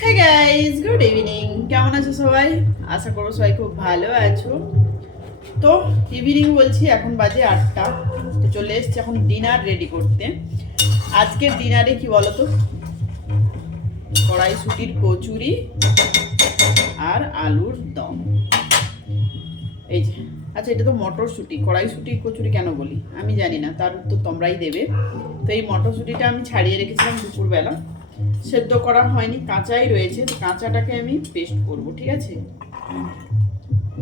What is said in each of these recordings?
Hey guys good evening কেমন আছো সবাই? আশা করব সবাই খুব ভালো আছো। তো ইভিনিং বলছি, এখন বাজে আটটা। তো চলে এসছি এখন ডিনার রেডি করতে। আজকের ডিনারে কি বলো তো কড়াইশুটির কচুরি আর আলুর দম। এই যে। আচ্ছা এটা তো মটরশুঁটি, কড়াইশুঁটি, কচুরি কেন বলি? আমি জানি না, তার উত্তর তোমরাই দেবে। তো এই মটরশুঁটিটা আমি ছাড়িয়ে রেখেছিলাম দুপুরবেলা। সেদ্ধ করা হয়নি, কাঁচাই রয়েছে কাঁচাটাকে আমি পেস্ট করব, ঠিক আছে?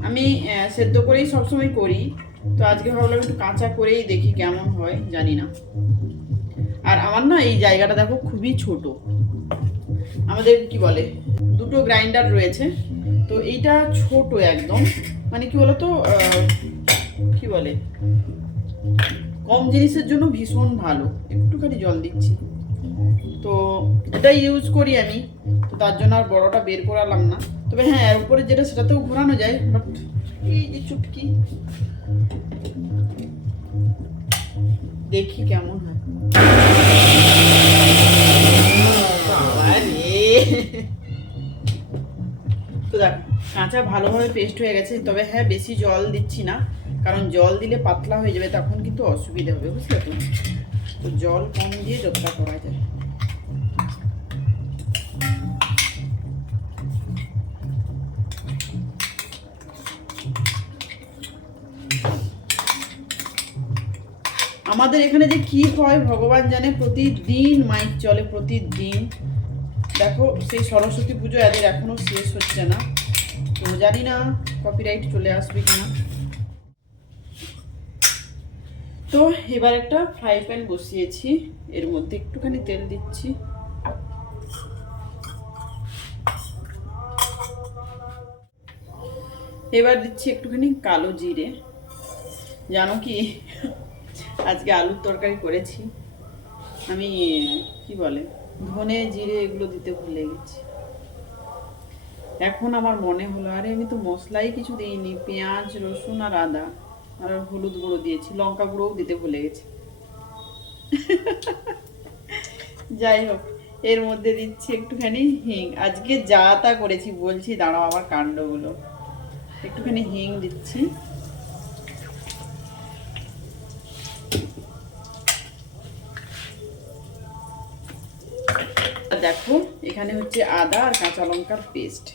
আমি সেদ্ধ করেই সবসময় করি, তো আজকে ভাবলাম একটু কাঁচা করেই দেখি কেমন হয়, জানি না। আর আমার না এই জায়গাটা দেখো খুবই ছোট। আমাদের কি বলে, দুটো গ্রাইন্ডার রয়েছে, তো এইটা ছোট একদম। মানে কি বলতো কি বলে? কম জিনিসের জন্য ভীষণ ভালো। একটুখানি জল দিচ্ছি। তো এটা ইউজ করি আমি। তো তার জন্য আর বড়টা বের করালাম না। তবে হ্যাঁ এর উপরে যেটা সেটাতেও ঘোরানো যায় বাট এই যে চুটকি। দেখি কেমন হয়। তো দেখ, কাঁচা ভালোভাবে পেস্ট হয়ে গেছে, তবে হ্যাঁ বেশি জল দিচ্ছি না, কারণ জল দিলে পাতলা হয়ে যাবে, তখন কিন্তু অসুবিধা হবে, বুঝলে তো? তো জল কম দিয়ে যতটা করা যায়। আমাদের এখানে যে কি হয়, ভগবান জানে, প্রতিদিন মাইক চলে, প্রতিদিন। দেখো, সেই সরস্বতী পুজো এদের এখনও শেষ হচ্ছে না। তো জানি না কপিরাইট চলে আসবে কিনা। তো এবার একটা ফ্রাই প্যান বসিয়েছি, এর মধ্যে একটুখানি তেল দিচ্ছি। এবার দিচ্ছি একটুখানি কালো জিরে। জানো কি, আজকে আলুর তরকারি করেছি। আমি, কি বলে? ধনে, জিরে এগুলো দিতে ভুলে গেছি। এখন আমার মনে হলো, আরে আমি তো মশলাই কিছু দিইনি, পেঁয়াজ, রসুন আর আদা, আর হলুদ গুঁড়ো দিয়েছি, লঙ্কা গুঁড়োও দিতে ভুলে গেছি। যাই হোক, এর মধ্যে দিচ্ছি একটুখানি হিং। আজকে যা তা করেছি, বলছি, দাঁড়াও আমার কাণ্ডগুলো। একটুখানি হিং দিচ্ছি আর দেখো এখানে হচ্ছে আদা আর কাঁচা লঙ্কার পেস্ট।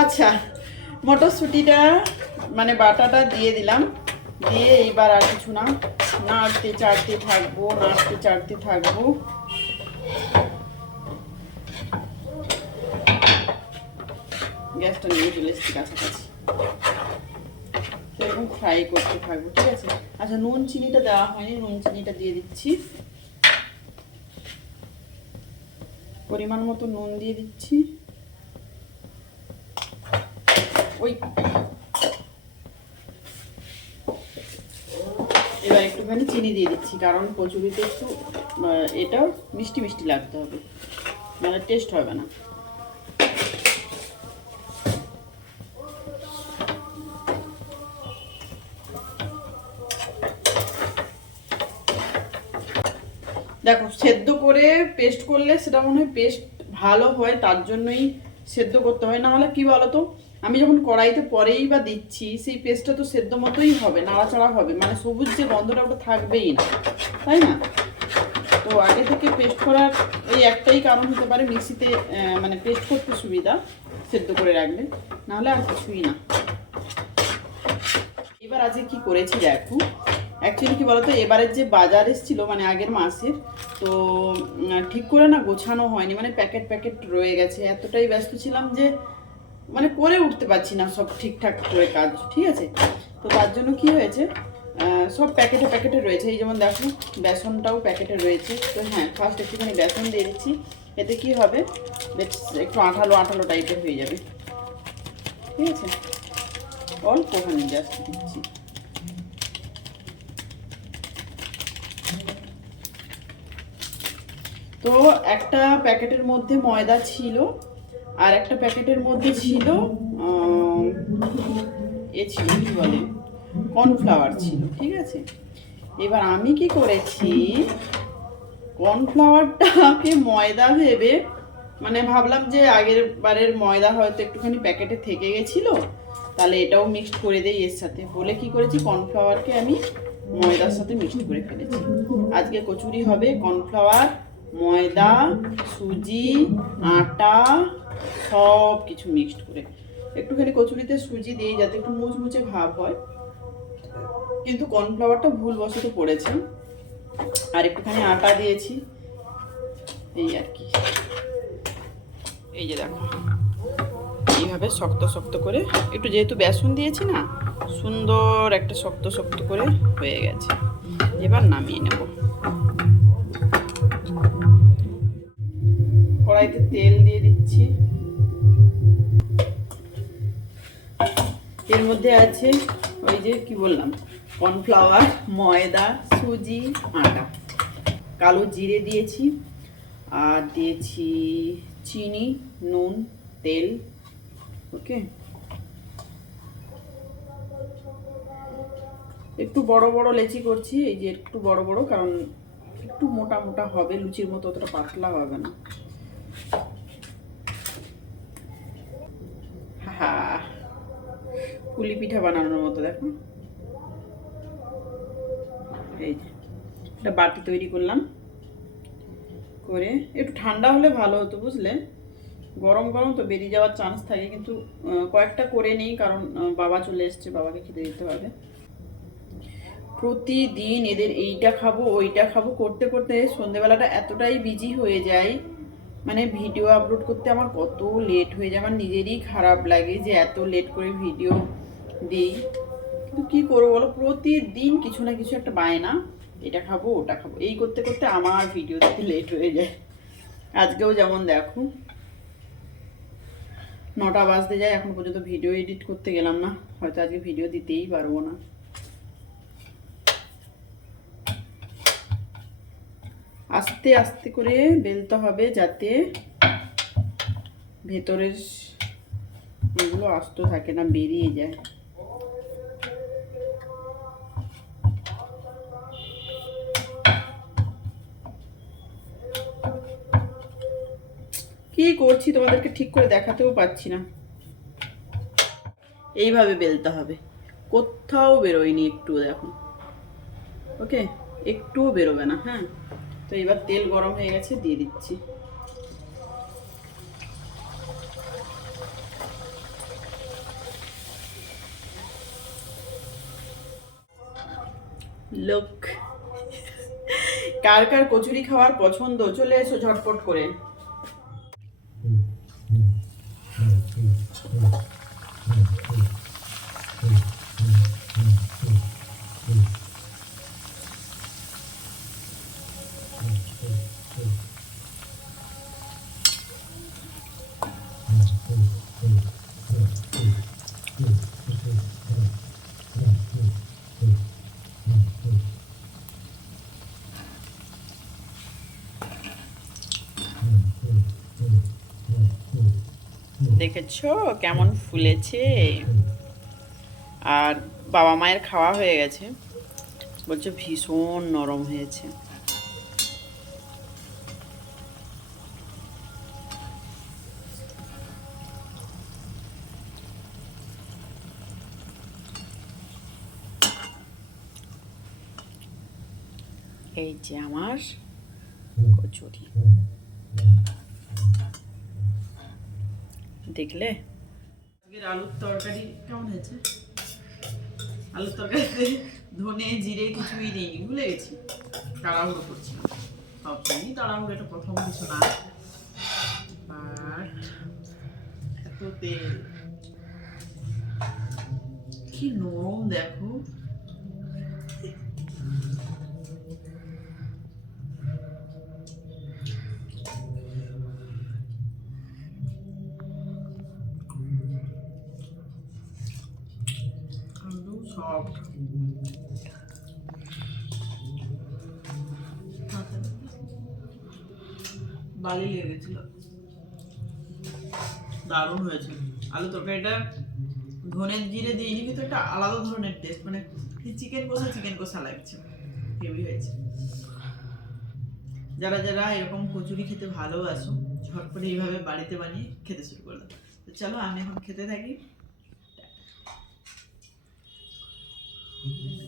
আচ্ছা মটরশুঁটিটা মানে বাটাটা দিয়ে দিলাম। দিয়ে এইবার আর কিছু না। নাড়তে, চাড়তে থাকব, নাড়তে, চাড়তে থাকব। গ্যাসটা নিয়ে চলে এসেছি কাছাকাছি। এরকম ফ্রাই করতে থাকব, ঠিক আছে? আচ্ছা নুন চিনিটা দেওয়া হয়নি, নুন চিনিটা দিয়ে দিচ্ছি। পরিমাণ মতো নুন দিয়ে দিচ্ছি। ওই এবার একটুখানি চিনি দিয়ে দিচ্ছি, কারণ কচুরিতে একটু এটা মিষ্টি মিষ্টি লাগতে হবে। মানে টেস্ট হবে না। দেখো, সেদ্ধ করে পেস্ট করলে সেটা মনে হয় পেস্ট ভালো হয়, তার জন্যই সেদ্ধ করতে হয়। না হলে কি বলতো? আমি যখন কড়াইতে পরেই বা দিচ্ছি, সেই পেস্টটা তো সেদ্ধ মতোই হবে, নাড়াচাড়া হবে মানে সবুজ যে গন্ধটা ওটা থাকবেই না, তাই না? তো আগে থেকে পেস্ট করার এই একটাই কারণ হতে পারে মিক্সিতে মানে পেস্ট করতে সুবিধা, সেদ্ধ করে রাখলে নাহলে আর কিছুই না। এবার আজকে কি করেছি দেখো অ্যাকচুয়ালি কি বলতো, এবারের যে বাজার এসেছিল মানে আগের মাসের, তো ঠিক করে না গোছানো হয়নি মানে প্যাকেট প্যাকেট রয়ে গেছে, এতটাই ব্যস্ত ছিলাম যে মানে করে উঠতে পারছি না, সব ঠিকঠাক করে কাজ, ঠিক আছে? তো তার জন্য কি হয়েছে? সব প্যাকেটে প্যাকেটে রয়েছে। এই যেমন দেখো, বেসনটাও প্যাকেটে রয়েছে। তো হ্যাঁ ফার্স্ট একটুখানি বেসন দিয়ে দিচ্ছি। এতে কি হবে? বেশ, একটু আঠালো আঠালো টাইপের হয়ে যাবে। ঠিক আছে? অল্প হানি জাস্ট দিচ্ছি। তো একটা প্যাকেটের মধ্যে ময়দা ছিল। আর একটা প্যাকেটের মধ্যে ছিল এ ছিল, কি বলে, কর্নফ্লাওয়ার ছিল, ঠিক আছে? এবার আমি কি করেছি, কর্নফ্লাওয়ারটাকে ময়দা ভেবে মানে ভাবলাম যে আগের বারের ময়দা হয়তো একটুখানি প্যাকেটে থেকে গেছিল, তাহলে এটাও মিক্সড করে দেই এর সাথে। বলে কি করেছি, কর্নফ্লাওয়ারকে আমি ময়দার সাথে মিক্সড করে ফেলেছি। আজকে কচুরি হবে, কর্নফ্লাওয়ার, ময়দা, সুজি, আটা সব কিছু মিক্সড করে। একটুখানি কচুরিতে সুজি দিই যাতে একটু মুচমুচে ভাব হয়। কিন্তু কর্নফ্লাওয়ারটা ভুলবশত পড়েছে। আর একটুখানি আটা দিয়েছি। এই আর কি। এই যে দেখো। এইভাবে শক্ত শক্ত করে। একটু যেহেতু বেসন দিয়েছি না, সুন্দর একটা শক্ত শক্ত করে হয়ে গেছে। এবার নামিয়ে নেব। কড়াইতে তেল দিয়ে দিচ্ছি। এর মধ্যে আছে ওই যে কি বললাম? কর্নফ্লাওয়ার, ময়দা, সুজি, আটা। কালো জিরে দিয়েছি, আর দিয়েছি চিনি, নুন, তেল, ওকে? একটু বড় বড় লেচি করছি, এই যে একটু বড় বড়, কারণ একটু মোটা মোটা হবে, লুচির মতো অতটা পাতলা হবে না। হা, পুলি পিঠা বানানোর মতো, দেখো। এই যে, একটা বাটি তৈরি করলাম। করে, একটু ঠান্ডা হলে ভালো হতো, বুঝলে? গরম গরম তো বেরিয়ে যাওয়ার চান্স থাকে, কিন্তু কয়েকটা করে নিই, কারণ বাবা চলে এসছে, বাবাকে খেতে দিতে হবে। প্রতিদিন এদের এইটা খাব, ওইটা খাব, করতে করতে সন্ধেবেলাটা এতটাই বিজি হয়ে যায় মানে ভিডিও আপলোড করতে আমার কত লেট হয়ে যায়। আমার নিজেরই খারাপ লাগে যে এত লেট করে ভিডিও দিই। কিন্তু কী করব বলো? প্রতিদিন কিছু না কিছু একটা বায়না। এটা খাব, ওটা খাব। এই করতে করতে আমার ভিডিও দিতে লেট হয়ে যায়। আজকেও যেমন দেখো, নটা বাজতে যায়, এখন পর্যন্ত ভিডিও এডিট করতে গেলাম না। হয়তো আজকে ভিডিও দিতেই পারব না। আস্তে আস্তে করে বেলতে হবে যাতে ভেতরের এগুলো আস্ত থাকে না, বেরিয়ে যায়। কি করছি তোমাদেরকে ঠিক করে দেখাতেও পাচ্ছি না। এইভাবে বেলতে হবে। কোথাও বেরোয়নি একটু দেখো। ওকে? একটুও বেরোবে না হ্যাঁ? তো এবার তেল গরম হয়ে গেছে, দিয়ে দিচ্ছি। লোক, কার কার কচুরি খাওয়ার পছন্দ? চলে এসো ঝটপট করে। দেখেছ? কেমন ফুলেছে? আর বাবা মায়ের খাওয়া হয়ে গেছে। বলছে ভীষণ নরম হয়েছে। এই যে আমার কচুরি। দেখলে? আলুর তরকারি কেমন হয়েছে? আলুর তরকারিতে ধনে, জিরে কিছুই নেই, ভুলে গেছি। তাড়াহুড়ো করছি সব জানি তাড়াহুড়ো, এটা প্রথম কিছু না। বাট এত তেল। কি নরম, দেখো। সফট বালি লেগে গেছিল দারুণ হয়েছে। আলু তরকারিটা ধনের জিরে দিইনি কিন্তু একটা আলাদা ধরনের টেস্ট মানে চিকেন কষা চিকেন কষা লাগছে। হেভি হয়েছে। যারা যারা এরকম কচুরি খেতে ভালোবাসো, ঝটপট এইভাবে বাড়িতে বানিয়ে খেতে শুরু করলাম। তো চলো, আমি এখন খেতে থাকি। Mm-hmm.